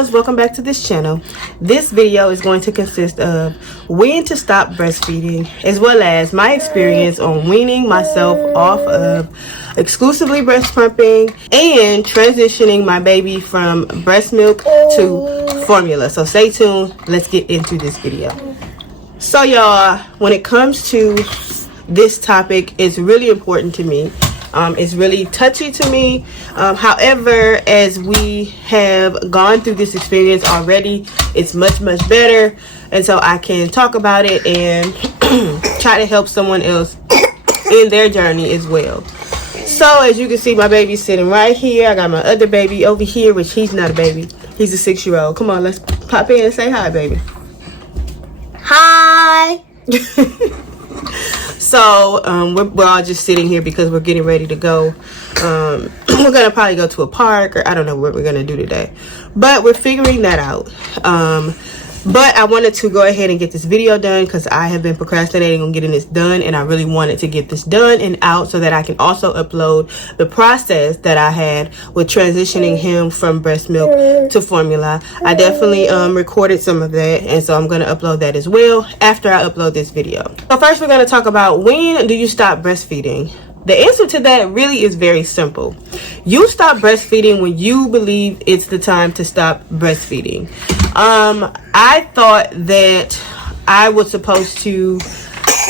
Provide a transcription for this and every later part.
loves, welcome back to this channel. This video is going to consist of when to stop breastfeeding, as well as my experience on weaning myself off of exclusively breast pumping and transitioning my baby from breast milk to formula. So stay tuned, let's get into this video. So y'all, when it comes to this topic, it's really important to me. It's really touchy to me. However, as we have gone through this experience already, it's much better, and so I can talk about it and try to help someone else in their journey as well. So as you can see, my baby's sitting right here. I got my other baby over here, which he's not a baby, he's a 6-year-old. Come on, let's pop in and say hi, baby. Hi. So we're all just sitting here because we're getting ready to go. We're gonna probably go to a park, or I don't know what we're gonna do today, but we're figuring that out. But I wanted to go ahead and get this video done because I have been procrastinating on getting this done, and I really wanted to get this done and out so that I can also upload the process that I had with transitioning him from breast milk to formula. I definitely recorded some of that, and so I'm going to upload that as well after I upload this video. So first we're going to talk about, when do you stop breastfeeding? The answer to that really is very simple. You stop breastfeeding when you believe it's the time to stop breastfeeding. I thought that I was supposed to,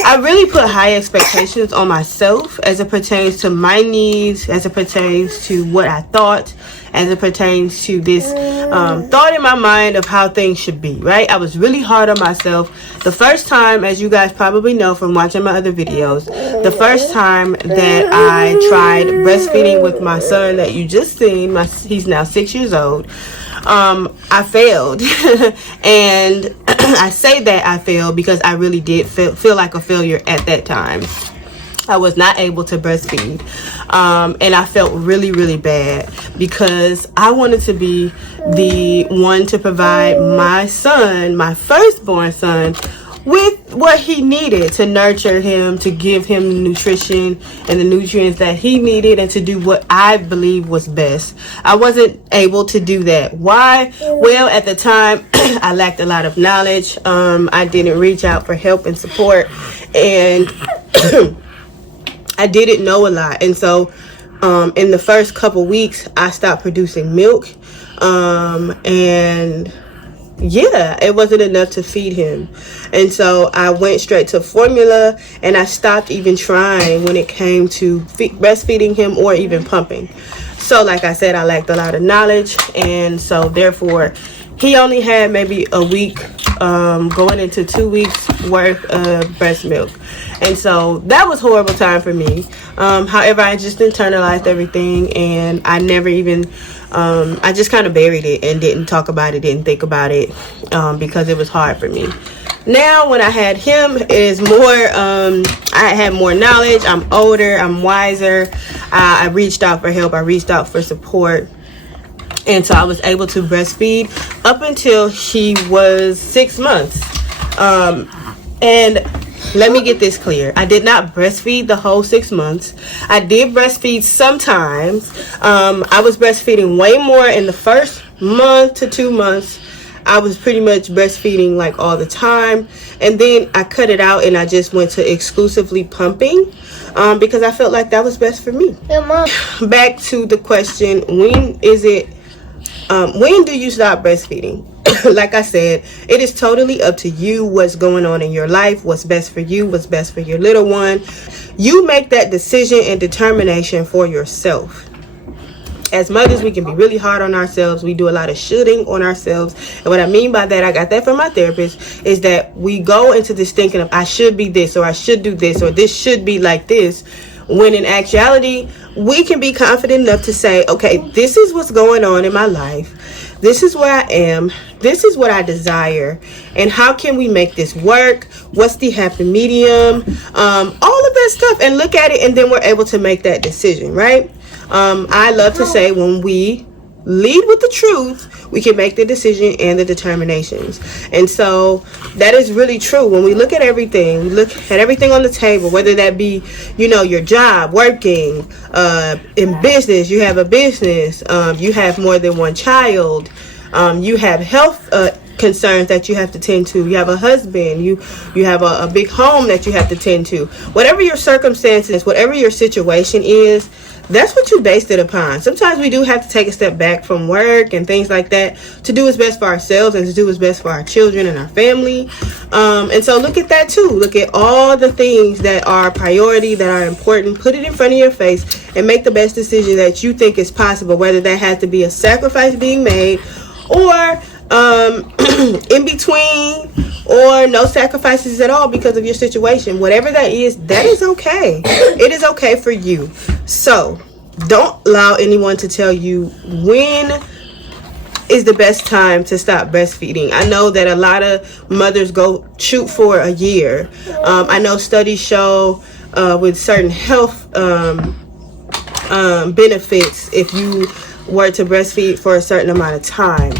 I really put high expectations on myself as it pertains to my needs, as it pertains to what I thought, as it pertains to this thought in my mind of how things should be, right? I was really hard on myself. The first time, as you guys probably know from watching my other videos, the first time that I tried breastfeeding with my son that you just seen, he's now 6 years old, I failed. And I say that I failed because I really did feel like a failure at that time. I was not able to breastfeed, and I felt really bad because I wanted to be the one to provide my son, my firstborn son, with what he needed to nurture him, to give him the nutrition and the nutrients that he needed, and to do what I believe was best. I wasn't able to do that. Why? Well, at the time, I lacked a lot of knowledge. I didn't reach out for help and support, and I didn't know a lot. And so in the first couple weeks, I stopped producing milk, and yeah, it wasn't enough to feed him. And so I went straight to formula, and I stopped even trying when it came to breastfeeding him or even pumping. So like I said, I lacked a lot of knowledge, and so therefore he only had maybe a week going into 2 weeks worth of breast milk. And so that was a horrible time for me. However, I just internalized everything, and I never even I just kind of buried it and didn't talk about it, didn't think about it, because it was hard for me. Now when I had him, it is more I had more knowledge, I'm older, I'm wiser. I reached out for help, I reached out for support, and so I was able to breastfeed up until he was 6 months. And let me get this clear. I did not breastfeed the whole 6 months. I did breastfeed sometimes. I was breastfeeding way more in the first month to 2 months. I was pretty much breastfeeding like all the time. And then I cut it out and I just went to exclusively pumping because I felt like that was best for me. Yeah, Mom. Back to the question, when do you stop breastfeeding? Like I said, it is totally up to you what's going on in your life, what's best for you, what's best for your little one. You make that decision and determination for yourself. As mothers, we can be really hard on ourselves. We do a lot of shooting on ourselves. And what I mean by that, I got that from my therapist, is that we go into this thinking of, I should be this, or I should do this, or this should be like this. When in actuality, we can be confident enough to say, okay, this is what's going on in my life. This is where I am. This is what I desire. And how can we make this work? What's the happy medium? All of that stuff, and look at it, and then we're able to make that decision, right? I love to say, when we lead with the truth, we can make the decision and the determinations. And so that is really true. When we look at everything, we look at everything on the table, whether that be, you know, your job, working, in business, you have a business, you have more than one child, You have health concerns that you have to tend to. You have a husband. You have a big home that you have to tend to. Whatever your circumstances, whatever your situation is, that's what you based it upon. Sometimes we do have to take a step back from work and things like that to do what's best for ourselves and to do what's best for our children and our family. And so look at that too. Look at all the things that are priority, that are important. Put it in front of your face and make the best decision that you think is possible, whether that has to be a sacrifice being made or in between, or no sacrifices at all because of your situation. Whatever that is okay. It is okay for you. So don't allow anyone to tell you when is the best time to stop breastfeeding. I know that a lot of mothers go shoot for a year. I know studies show with certain health benefits if you were to breastfeed for a certain amount of time.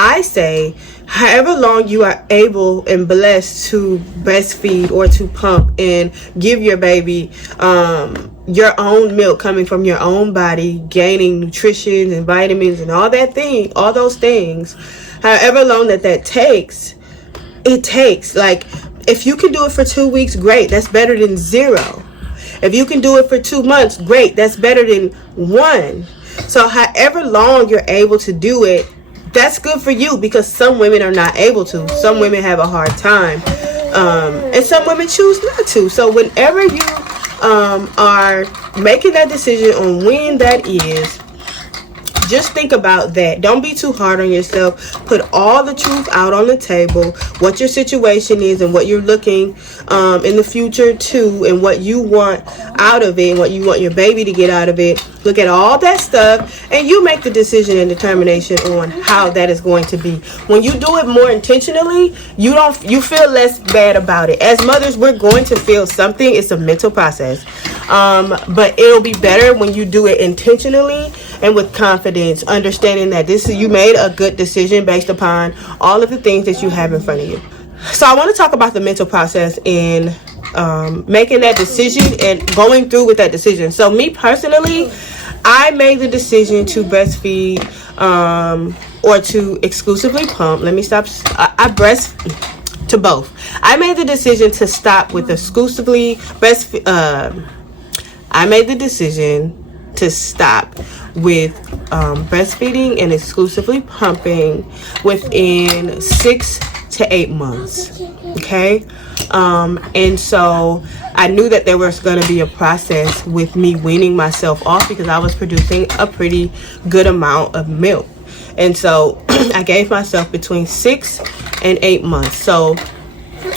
I say however long you are able and blessed to breastfeed or to pump and give your baby your own milk coming from your own body, gaining nutrition and vitamins and all those things, however long that takes, it takes. Like, if you can do it for 2 weeks, great, that's better than 0. If you can do it for 2 months, great, that's better than 1. So however long you're able to do it, that's good for you, because some women are not able to. Some women have a hard time, and some women choose not to. So whenever you are making that decision on when that is, just think about that. Don't be too hard on yourself. Put all the truth out on the table, what your situation is and what you're looking in the future to, and what you want out of it and what you want your baby to get out of it. Look at all that stuff and you make the decision and determination on how that is going to be. When you do it more intentionally, you feel less bad about it. As mothers, we're going to feel something. It's a mental process. But it'll be better when you do it intentionally and with confidence, understanding that you made a good decision based upon all of the things that you have in front of you. So I want to talk about the mental process in making that decision and going through with that decision. So me personally, I made the decision to breastfeed or to exclusively pump. Let me stop. I breast to both. I made the decision to stop with exclusively I made the decision to stop with breastfeeding and exclusively pumping within 6 to 8 months. Okay. And so I knew that there was going to be a process with me weaning myself off, because I was producing a pretty good amount of milk. And so I gave myself between 6 and 8 months. So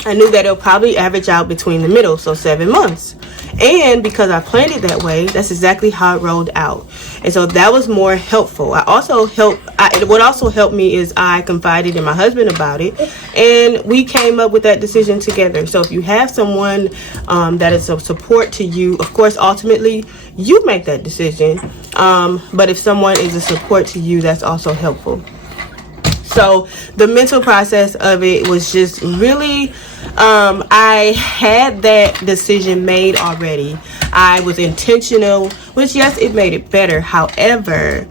I knew that it'll probably average out between the middle, so 7 months. And because I planned it that way, that's exactly how it rolled out. And so that was more helpful. What also helped me is I confided in my husband about it, and we came up with that decision together. So if you have someone that is of support to you, of course, ultimately you make that decision. But if someone is a support to you, that's also helpful. So the mental process of it was just really, I had that decision made already. I was intentional, which, yes, it made it better. However,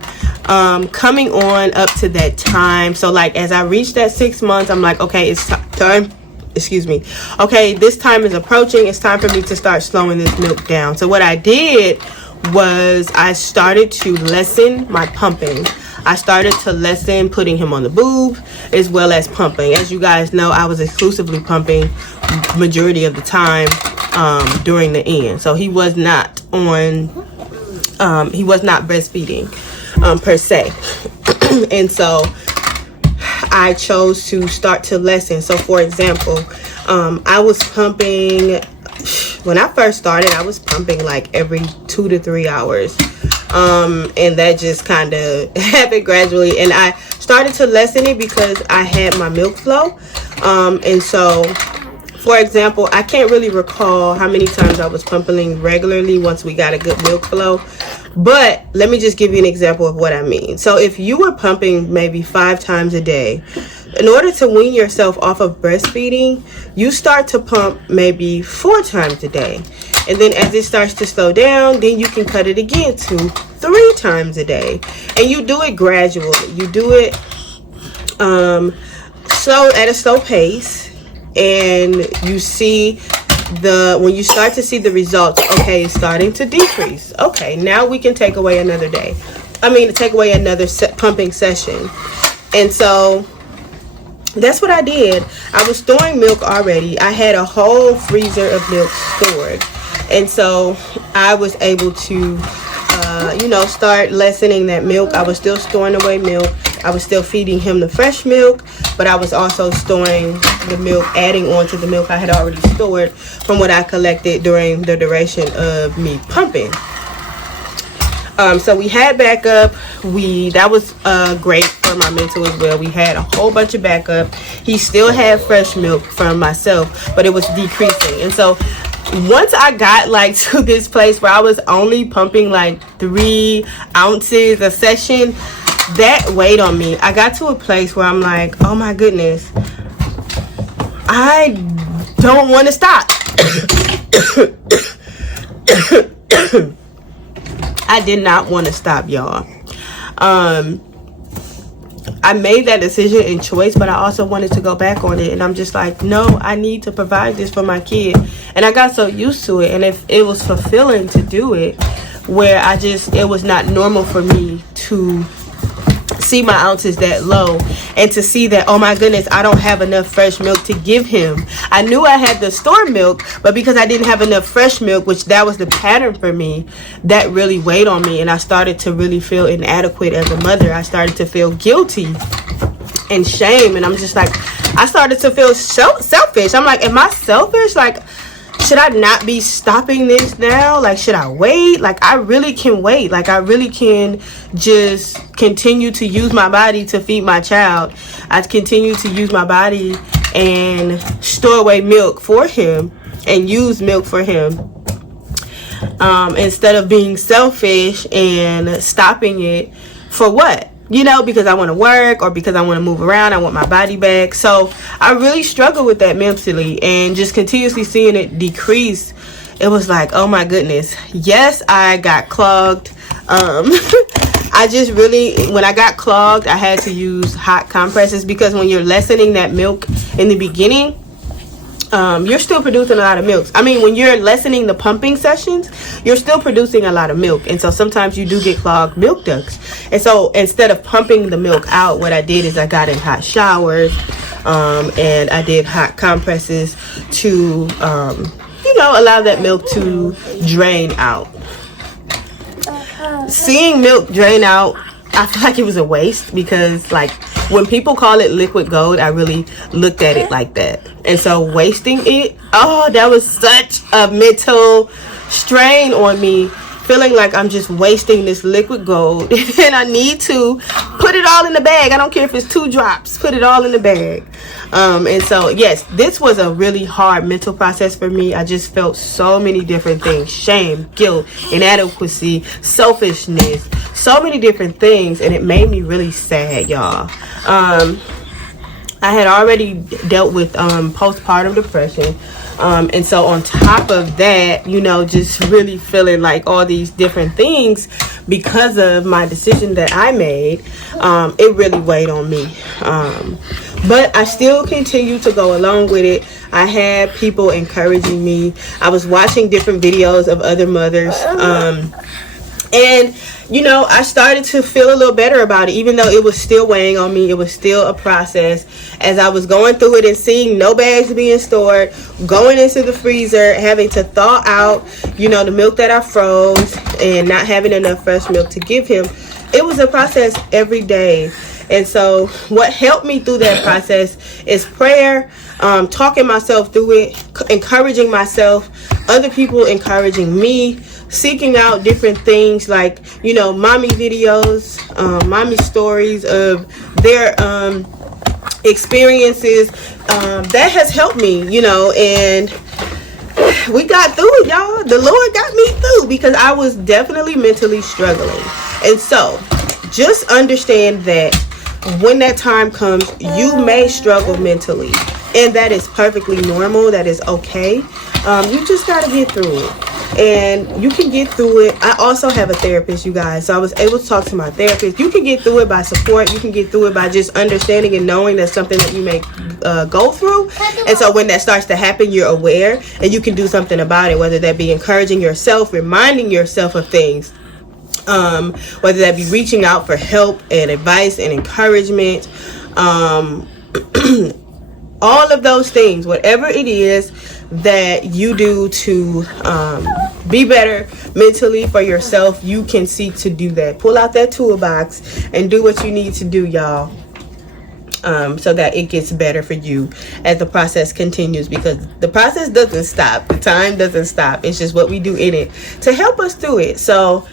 coming on up to that time, so like as I reached that 6 months, I'm like, okay, it's time. Okay, this time is approaching. It's time for me to start slowing this milk down. So what I did was I started to lessen my pumping. I started to lessen putting him on the boob as well as pumping. As you guys know, I was exclusively pumping majority of the time during the end. So he was not breastfeeding per se. And so I chose to start to lessen. So for example, I was pumping, when I first started, I was pumping like every 2 to 3 hours. And that just kind of happened gradually, and I started to lessen it because I had my milk flow. And so, for example, I can't really recall how many times I was pumping regularly once we got a good milk flow, but let me just give you an example of what I mean. So if you were pumping maybe 5 times a day, in order to wean yourself off of breastfeeding, you start to pump maybe 4 times a day. And then as it starts to slow down, then you can cut it again to 3 times a day. And you do it gradually. You do it slow at a slow pace, and you see when you start to see the results, okay, it's starting to decrease. Okay, now we can take away another day. Take away another pumping session. And so that's what I did. I was storing milk already. I had a whole freezer of milk stored. And so I was able to, start lessening that milk. I was still storing away milk. I was still feeding him the fresh milk, but I was also storing the milk, adding on to the milk I had already stored from what I collected during the duration of me pumping. So we had backup. That was great for my mental as well. We had a whole bunch of backup. He still had fresh milk from myself, but it was decreasing. And so once I got to this place where I was only pumping 3 ounces a session, that weighed on me. I got to a place where I'm like, oh my goodness, I don't want to stop. I did not want to stop, y'all. I made that decision and choice, but I also wanted to go back on it. And I'm just like, no, I need to provide this for my kid. And I got so used to it. And if it was fulfilling to do it, where it was not normal for me to see my ounces that low, and to see that, oh my goodness, I don't have enough fresh milk to give him. I knew I had the store milk, but because I didn't have enough fresh milk, which that was the pattern for me, that really weighed on me. And I started to really feel inadequate as a mother. I started to feel guilty and shame. And I'm just like, I started to feel selfish. I'm like, am I selfish? Should I not be stopping this now? Should I wait? I really can wait. I really can just continue to use my body to feed my child. I continue to use my body and store away milk for him and use milk for him, instead of being selfish and stopping it for what? Because I want to work, or because I want to move around. I want my body back. So I really struggle with that mentally, and just continuously seeing it decrease. It was like, oh my goodness. Yes, I got clogged. I just really, when I got clogged, I had to use hot compresses, because when you're lessening that milk in the beginning, you're still producing a lot of milk. When you're lessening the pumping sessions, you're still producing a lot of milk. And so sometimes you do get clogged milk ducts. And so instead of pumping the milk out, what I did is I got in hot showers, and I did hot compresses to, allow that milk to drain out. Seeing milk drain out, I feel like it was a waste, because when people call it liquid gold, I really looked at it like that. And so wasting it, that was such a mental strain on me, feeling like I'm just wasting this liquid gold and I need to put it all in the bag. I don't care if it's 2 drops, put it all in the bag. And so, yes, this was a really hard mental process for me. I just felt so many different things: shame, guilt, inadequacy, selfishness, so many different things. And it made me really sad, y'all. I had already dealt with postpartum depression. And so on top of that, just really feeling like all these different things because of my decision that I made, it really weighed on me. But I still continue to go along with it. I had people encouraging me. I was watching different videos of other mothers. And I started to feel a little better about it, even though it was still weighing on me. It was still a process. As I was going through it and seeing no bags being stored, going into the freezer, having to thaw out, the milk that I froze, and not having enough fresh milk to give him. It was a process every day. And so what helped me through that process is prayer, talking myself through it, encouraging myself, other people encouraging me, seeking out different things like, mommy videos, mommy stories of their experiences. That has helped me, and we got through it, y'all. The Lord got me through, because I was definitely mentally struggling. And so just understand that when that time comes, you may struggle mentally, and that is perfectly normal. That is okay. You just got to get through it. and you can get through it. I also have a therapist, you guys, so I was able to talk to my therapist. You can get through it by support. You can get through it by just understanding and knowing that's something that you may go through, and so when that starts to happen, you're aware and you can do something about it, whether that be encouraging yourself, reminding yourself of things, whether that be reaching out for help and advice and encouragement, all of those things, whatever it is that you do to be better mentally for yourself, you can seek to do that. Pull out that toolbox and do what you need to do, y'all, so that it gets better for you as the process continues, because the process doesn't stop. The time doesn't stop. It's just what we do in it to help us through it. So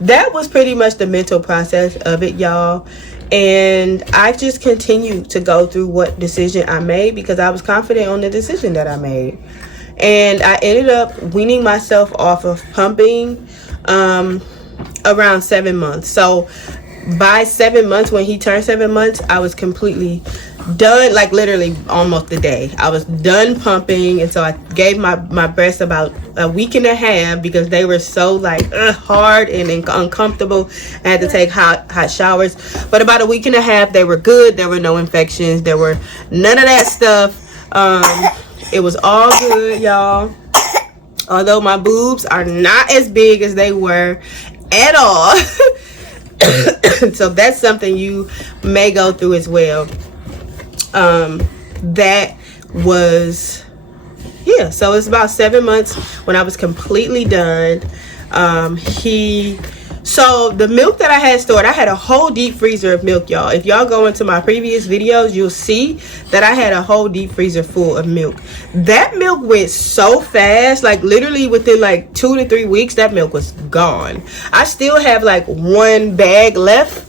that was pretty much the mental process of it, y'all. And I just continued to go through what decision I made because I was confident on the decision that I made. And I ended up weaning myself off of pumping around 7 months. So by 7 months, when he turned 7 months, I was completely done, like literally almost the day. I was done pumping, and so I gave my breasts about a week and a half because they were so like hard and uncomfortable. I had to take hot showers, but about a week and a half they were good. There were no infections, there were none of that stuff. It was all good, y'all. Although my boobs are not as big as they were at all. So that's something you may go through as well. That was, yeah, so it's about 7 months when I was completely done. So the milk that I had stored, I had a whole deep freezer of milk, y'all. If y'all go into my previous videos, you'll see that I had a whole deep freezer full of milk. That milk went so fast, like literally within like 2 to 3 weeks, that milk was gone. I still have like one bag left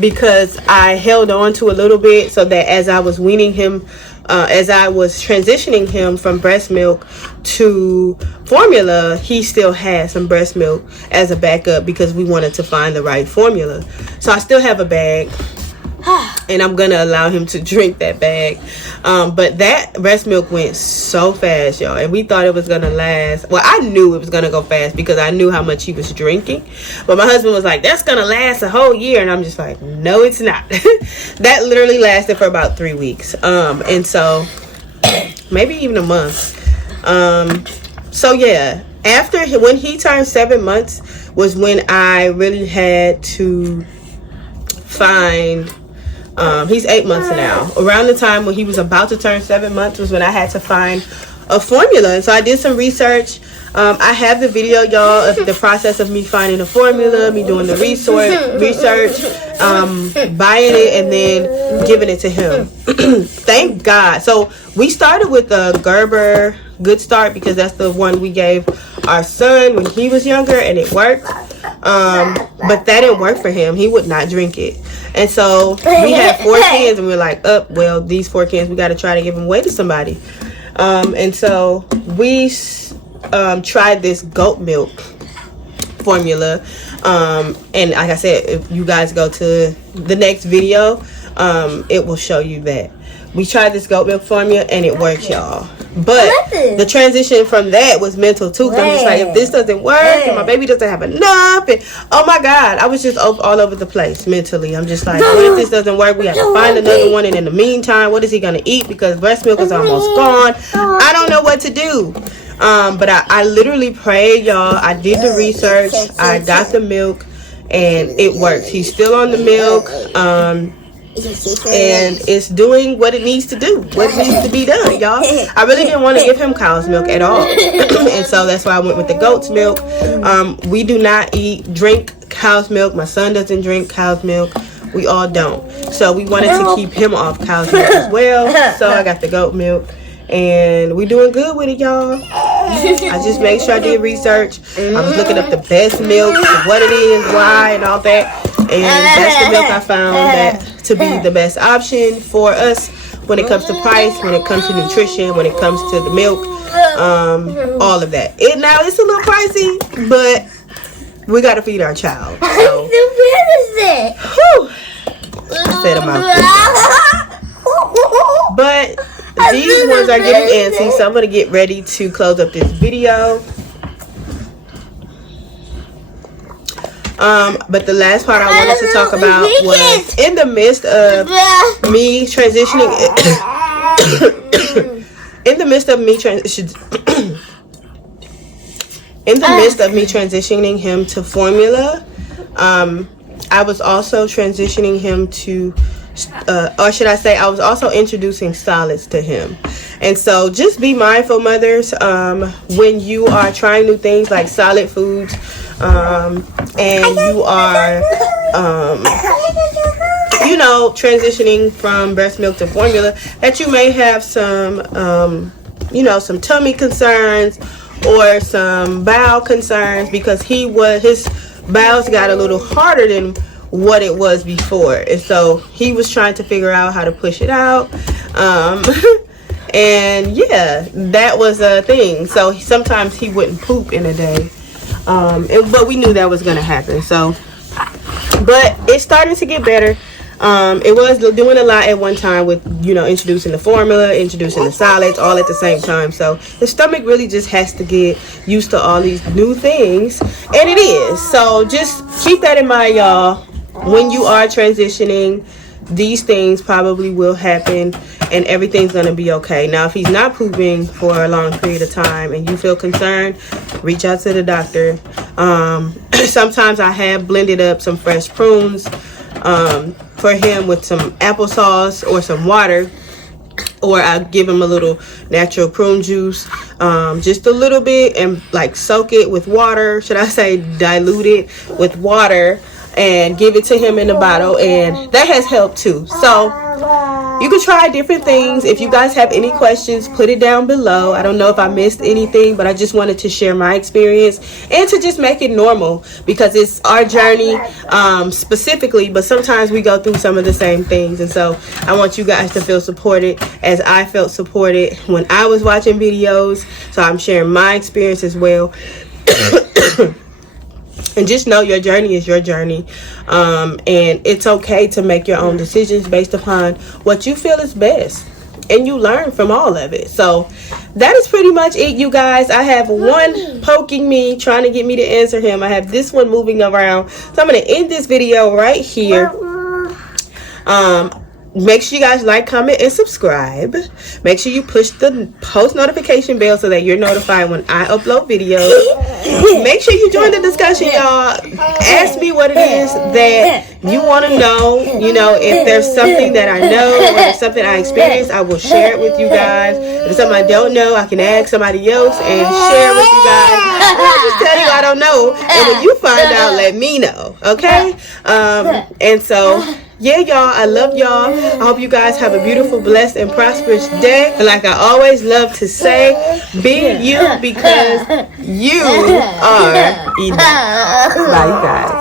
because I held on to a little bit so that as I was weaning him, as I was transitioning him from breast milk to formula, he still had some breast milk as a backup because we wanted to find the right formula. So I still have a bag, and I'm gonna allow him to drink that bag. But that breast milk went so fast, y'all, and we thought it was gonna last. Well, I knew it was gonna go fast because I knew how much he was drinking, but my husband was like, that's gonna last a whole year, and I'm just like, no, it's not. That literally lasted for about 3 weeks, and so maybe even a month. So yeah, when he turned 7 months was when I really had to find, he's 8 months now. Around the time when he was about to turn 7 months was when I had to find a formula. And so I did some research. I have the video, y'all, of the process of me finding a formula, me doing the research, buying it, and then giving it to him. Thank God. So we started with the Gerber Good Start because that's the one we gave our son when he was younger, and it worked. But that didn't work for him. He would not drink it. And so we had 4 cans, and we were like, well, these 4 cans, we got to try to give them away to somebody. And so we tried this goat milk formula. And like I said, if you guys go to the next video, it will show you that. We tried this goat milk formula, and it worked, y'all. But the transition from that was mental too. Cause I'm just like, if this doesn't work and my baby doesn't have enough, and oh my God, I was just all over the place mentally. I'm just like, what if this doesn't work? We have to find another one, and in the meantime, what is he gonna eat? Because breast milk is almost gone. I don't know what to do. But I literally prayed, y'all. I did the research. I got the milk, and it works. He's still on the milk. And it's doing what it needs to do, what needs to be done, y'all. I really didn't want to give him cow's milk at all. And so that's why I went with the goat's milk. We do not drink cow's milk. My son doesn't drink cow's milk. We all don't. So we wanted to keep him off cow's milk as well. So I got the goat milk, and we doing good with it, y'all. I just made sure I did research. I was looking up the best milk, what it is, why, and all that. And that's the milk I found that to be the best option for us when it comes to price, when it comes to nutrition, when it comes to the milk, all of that. Now it's a little pricey, but we got to feed our child. So, I said a mouthful. But these ones are getting antsy, so I'm going to get ready to close up this video. But the last part I wanted to talk about was in the midst of me transitioning in the midst of me transitioning him to formula, I was also transitioning him to or should I say I was also introducing solids to him. And so just be mindful, mothers, when you are trying new things like solid foods, and you are transitioning from breast milk to formula, that you may have some some tummy concerns or some bowel concerns, because his bowels got a little harder than what it was before, and so he was trying to figure out how to push it out. And yeah, that was a thing. So sometimes he wouldn't poop in a day, but we knew that was going to happen. So, but it's starting to get better. It was doing a lot at one time with introducing the formula, introducing the solids, all at the same time. So the stomach really just has to get used to all these new things, and it is. So just keep that in mind, y'all. When you are transitioning, these things probably will happen, and everything's going to be okay. Now, if he's not pooping for a long period of time and you feel concerned, reach out to the doctor. Sometimes I have blended up some fresh prunes for him with some applesauce or some water, or I give him a little natural prune juice, just a little bit, and like soak it with water, should I say dilute it with water, and give it to him in a bottle, and that has helped too. So you can try different things. If you guys have any questions, put it down below. I don't know if I missed anything, but I just wanted to share my experience and to just make it normal, because it's our journey specifically, but sometimes we go through some of the same things. And so I want you guys to feel supported as I felt supported when I was watching videos. So I'm sharing my experience as well. And just know your journey is your journey, and it's okay to make your own decisions based upon what you feel is best, and you learn from all of it. So that is pretty much it, you guys. I have one poking me, trying to get me to answer him. I have this one moving around, so I'm going to end this video right here. Make sure you guys like, comment, and subscribe. Make sure you push the post notification bell so that you're notified when I upload videos. Make sure you join the discussion, y'all. Ask me what it is that you want to know. If there's something that I know or there's something I experienced, I will share it with you guys. If there's something I don't know, I can ask somebody else and share it with you guys. I'll just tell you I don't know, and when you find out, let me know, okay? And so yeah, y'all, I love y'all. I hope you guys have a beautiful, blessed, and prosperous day. And like I always love to say, be you, because you are enough. Bye, you guys.